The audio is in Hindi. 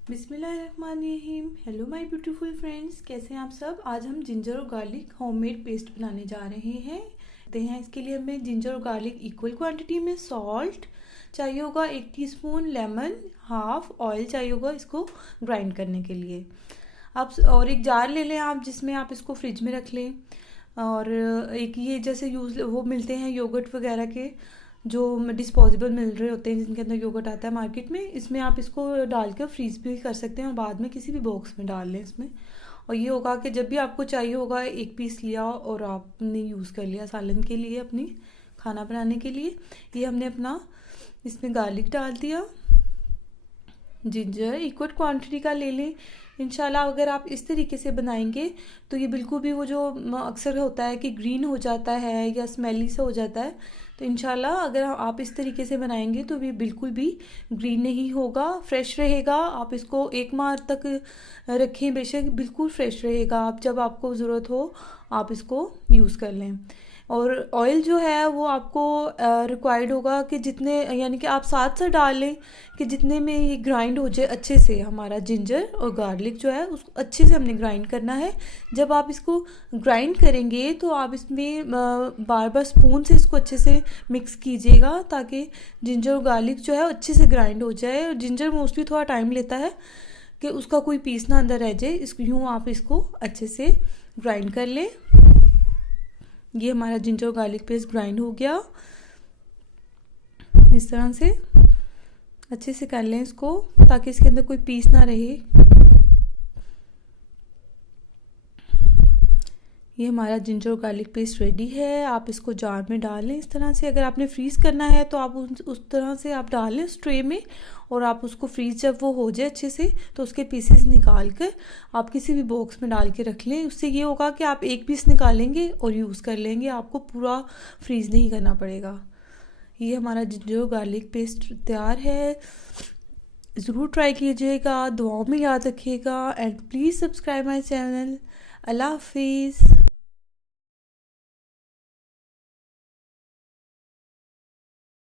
बिस्मिल्लाहिर्रहमानिर्रहीम। हेलो माय ब्यूटीफुल फ्रेंड्स, कैसे हैं आप सब। आज हम जिंजर और गार्लिक होममेड पेस्ट बनाने जा रहे हैं। इसके लिए हमें जिंजर और गार्लिक इक्वल क्वांटिटी में सॉल्ट चाहिए होगा, 1 टीस्पून लेमन, हाफ ऑयल चाहिए होगा इसको ग्राइंड करने के लिए। आप और एक जार ले लें आप, जिसमें आप इसको फ्रिज में रख लें। और एक ये जैसे यूज़ वो मिलते हैं योगर्ट वगैरह के, जो डिस्पोजेबल मिल रहे होते हैं, जिनके अंदर योगर्ट आता है मार्केट में, इसमें आप इसको डाल कर फ्रीज भी कर सकते हैं और बाद में किसी भी बॉक्स में डाल लें इसमें। और ये होगा कि जब भी आपको चाहिए होगा, एक पीस लिया और आपने यूज़ कर लिया सालन के लिए, अपनी खाना बनाने के लिए। ये हमने अपना इसमें गार्लिक डाल दिया, जिंजर इक्वल क्वांटिटी का ले लें। इंशाल्लाह अगर आप इस तरीके से बनाएंगे तो ये बिल्कुल भी वो जो अक्सर होता है कि ग्रीन हो जाता है या स्मेली से हो जाता है, तो इंशाल्लाह अगर आप इस तरीके से बनाएंगे तो ये बिल्कुल भी ग्रीन नहीं होगा, फ्रेश रहेगा। आप इसको 1 माह तक रखें, बेशक बिल्कुल फ्रेश रहेगा। आप जब आपको ज़रूरत हो आप इसको यूज़ कर लें। और ऑयल जो है वो आपको रिक्वायर्ड होगा कि जितने, यानी कि आप साथ साथ डाल लें कि जितने में ये ग्राइंड हो जाए अच्छे से। हमारा जिंजर और गार्लिक जो है उसको अच्छे से हमने ग्राइंड करना है। जब आप इसको ग्राइंड करेंगे तो आप इसमें बार बार स्पून से इसको अच्छे से मिक्स कीजिएगा, ताकि जिंजर और गार्लिक जो है अच्छे से ग्राइंड हो जाए। और जिंजर मोस्टली थोड़ा टाइम लेता है कि उसका कोई पीस ना अंदर रह जाए, इसको यूँ आप इसको अच्छे से ग्राइंड कर लें। ये हमारा जिंजर और गार्लिक पेस्ट ग्राइंड हो गया। इस तरह से अच्छे से कर लें इसको, ताकि इसके अंदर कोई पीस ना रहे। ये हमारा जिंजर और गार्लिक पेस्ट रेडी है। आप इसको जार में डाल लें इस तरह से। अगर आपने फ्रीज़ करना है तो आप उस तरह से आप डाल लें उस ट्रे में, और आप उसको फ्रीज जब वो हो जाए अच्छे से तो उसके पीसेस निकाल कर आप किसी भी बॉक्स में डाल के रख लें। उससे ये होगा कि आप एक पीस निकालेंगे और यूज़ कर लेंगे, आपको पूरा फ्रीज़ नहीं करना पड़ेगा। ये हमारा जिंजर गार्लिक पेस्ट तैयार है। ज़रूर ट्राई कीजिएगा, दुआओं में याद रखिएगा, and please subscribe my channel. Allah हाफिज़।